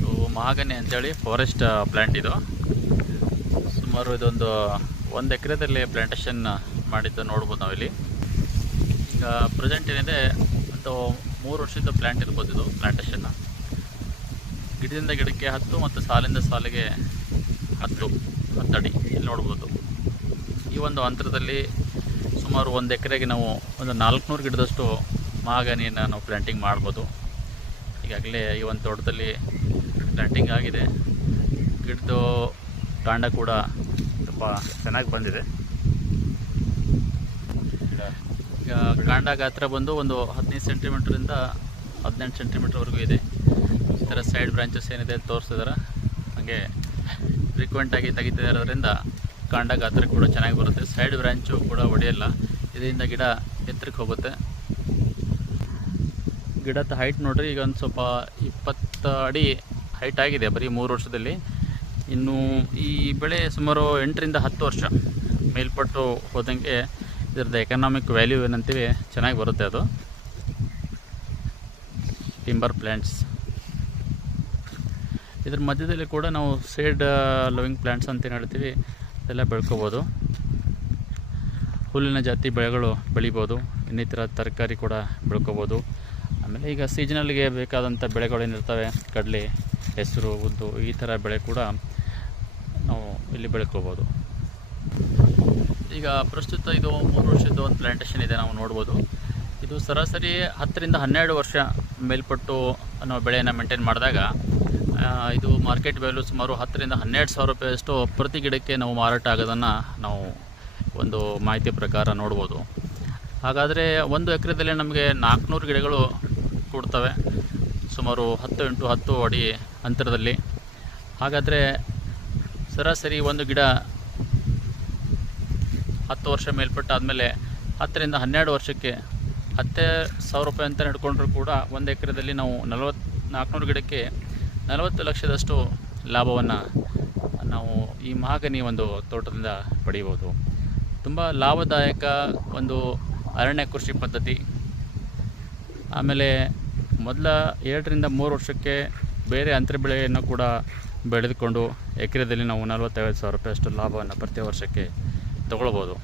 So mahogany ಅಂತೇಳಿ forest plant ಇದು. ಸುಮಾರು ಇದೊಂದು 1 ಎಕರೆದಲ್ಲಿ ಪ್ಲ್ಯಾಂಟೇಷನ್ ಮಾಡಿದ್ದು ನೋಡ್ಬೋದು ನಾವಿಲ್ಲಿ. ಈಗ ಪ್ರೆಸೆಂಟ್ ಏನಿದೆ ಒಂದು 3 ವರ್ಷದ ಪ್ಲ್ಯಾಂಟ್ ಇರ್ಬೋದು ಇದು ಪ್ಲ್ಯಾಂಟೇಷನ್ನ. ಗಿಡದಿಂದ ಗಿಡಕ್ಕೆ 10 ಮತ್ತು ಸಾಲಿಂದ ಸಾಲಿಗೆ 10 ಅಡಿ ಇಲ್ಲಿ ನೋಡ್ಬೋದು. ಈ ಒಂದು ಅಂತರದಲ್ಲಿ ಸುಮಾರು 1 ಎಕರೆಗೆ ನಾವು ಒಂದು 400 ಗಿಡದಷ್ಟು ಮಹಾಗನಿಯನ್ನು ನಾವು ಪ್ಲ್ಯಾಂಟಿಂಗ್ ಮಾಡ್ಬೋದು. ಈಗಾಗಲೇ ಈ ಒಂದು ತೋಟದಲ್ಲಿ ಪ್ಲ್ಯಾಂಟಿಂಗ್ ಆಗಿದೆ. ಗಿಡದ ಕಾಂಡ ಕೂಡ ತುಂಬ ಚೆನ್ನಾಗಿ ಬಂದಿದೆ. ಈಗ ಕಾಂಡ ಗಾತ್ರ ಬಂದು ಒಂದು 15 ಸೆಂಟಿಮೀಟ್ರಿಂದ 18 ಸೆಂಟಿಮೀಟ್ರ್ವರೆಗೂ ಇದೆ. ಈ ಥರ ಸೈಡ್ ಬ್ರಾಂಚಸ್ ಏನಿದೆ ತೋರಿಸಿದಾರೆ. ಹಾಗೆ ಫ್ರೀಕ್ವೆಂಟಾಗಿ ತೆಗಿತಾ ಇರೋದ್ರಿಂದ ಕಾಂಡ ಗಾತ್ರ ಕೂಡ ಚೆನ್ನಾಗಿ ಬರುತ್ತೆ. ಸೈಡ್ ಬ್ರಾಂಚು ಕೂಡ ಒಡೆಯಲ್ಲ. ಇದರಿಂದ ಗಿಡ ಎತ್ತರಕ್ಕೆ ಹೋಗುತ್ತೆ. ಗಿಡದ ಹೈಟ್ ನೋಡ್ರಿ, ಈಗ ಒಂದು ಸ್ವಲ್ಪ 20 ಅಡಿ ಹೈಟ್ ಆಗಿದೆ ಬರೀ 3 ವರ್ಷದಲ್ಲಿ. ಇನ್ನು ಈ ಬೆಳೆ ಸುಮಾರು 8 ರಿಂದ 10 ವರ್ಷ ಮೇಲ್ಪಟ್ಟು ಹೋದಂಗೆ ಇದರದ್ದು ಎಕನಾಮಿಕ್ ವ್ಯಾಲ್ಯೂ ಏನಂತೀವಿ ಚೆನ್ನಾಗಿ ಬರುತ್ತೆ. ಅದು ಟಿಂಬರ್ ಪ್ಲ್ಯಾಂಟ್ಸ್. ಇದ್ರ ಮಧ್ಯದಲ್ಲಿ ಕೂಡ ನಾವು ಸೇಡ್ ಲವಿಂಗ್ ಪ್ಲ್ಯಾಂಟ್ಸ್ ಅಂತ ಹೇಳ್ತೀವಿ, ಎಲ್ಲ ಬೆಳ್ಕೋಬೋದು. ಹುಲ್ಲಿನ ಜಾತಿ ಬೆಳೆಗಳು ಬೆಳಿಬೋದು. ಇನ್ನಿತರ ತರಕಾರಿ ಕೂಡ ಬೆಳ್ಕೋಬೋದು. ಆಮೇಲೆ ಈಗ ಸೀಸನಲ್ಗೆ ಬೇಕಾದಂಥ ಬೆಳೆಗಳೇನಿರ್ತವೆ, ಕಡಲೆ, ಹೆಸರು, ಉದ್ದು, ಈ ಥರ ಬೆಳೆ ಕೂಡ ನಾವು ಇಲ್ಲಿ ಬೆಳ್ಕೋಬೋದು. ಈಗ ಪ್ರಸ್ತುತ ಇದು 3 ವರ್ಷದ ಒಂದು ಪ್ಲ್ಯಾಂಟೇಷನ್ ಇದೆ, ನಾವು ನೋಡ್ಬೋದು. ಇದು ಸರಾಸರಿ 10 ರಿಂದ 12 ವರ್ಷ ಮೇಲ್ಪಟ್ಟು ನಾವು ಬೆಳೆಯನ್ನು ಮೇಂಟೈನ್ ಮಾಡಿದಾಗ ಇದು ಮಾರ್ಕೆಟ್ ವ್ಯಾಲ್ಯೂ ಸುಮಾರು 10 ರಿಂದ 12 ಸಾವಿರ ರೂಪಾಯಿಯಷ್ಟು ಪ್ರತಿ ಗಿಡಕ್ಕೆ ನಾವು ಮಾರಾಟ ಆಗೋದನ್ನು ನಾವು ಒಂದು ಮಾಹಿತಿ ಪ್ರಕಾರ ನೋಡ್ಬೋದು. ಹಾಗಾದರೆ 1 ಎಕರೆದಲ್ಲಿ ನಮಗೆ 400 ಗಿಡಗಳು ಕೊಡ್ತವೆ, ಸುಮಾರು 10 × 10 ಅಡಿ ಅಂತರದಲ್ಲಿ. ಹಾಗಾದರೆ ಸರಾಸರಿ ಒಂದು ಗಿಡ 10 ವರ್ಷ ಮೇಲ್ಪಟ್ಟಾದಮೇಲೆ 10 ರಿಂದ 12 ವರ್ಷಕ್ಕೆ 10,000 ರೂಪಾಯಿ ಅಂತ ಹಿಡ್ಕೊಂಡ್ರೂ ಕೂಡ 1 ಎಕರೆದಲ್ಲಿ ನಾವು 400 ಗಿಡಕ್ಕೆ 40 ಲಕ್ಷದಷ್ಟು ಲಾಭವನ್ನು ನಾವು ಈ ಮಹಾಗನಿ ಒಂದು ತೋಟದಿಂದ ಪಡೆಯಬಹುದು. ತುಂಬ ಲಾಭದಾಯಕ ಒಂದು ಅರಣ್ಯ ಕೃಷಿ ಪದ್ಧತಿ. ಆಮೇಲೆ ಮೊದಲ 2 ರಿಂದ 3 ವರ್ಷಕ್ಕೆ ಬೇರೆ ಅಂತರ ಬೆಳೆಯನ್ನು ಕೂಡ ಬೆಳೆದುಕೊಂಡು ಎಕರೆದಲ್ಲಿ ನಾವು 45,000 ರೂಪಾಯಿಯಷ್ಟು ಲಾಭವನ್ನು ಪ್ರತಿ ವರ್ಷಕ್ಕೆ ತಗೊಳ್ಬೋದು.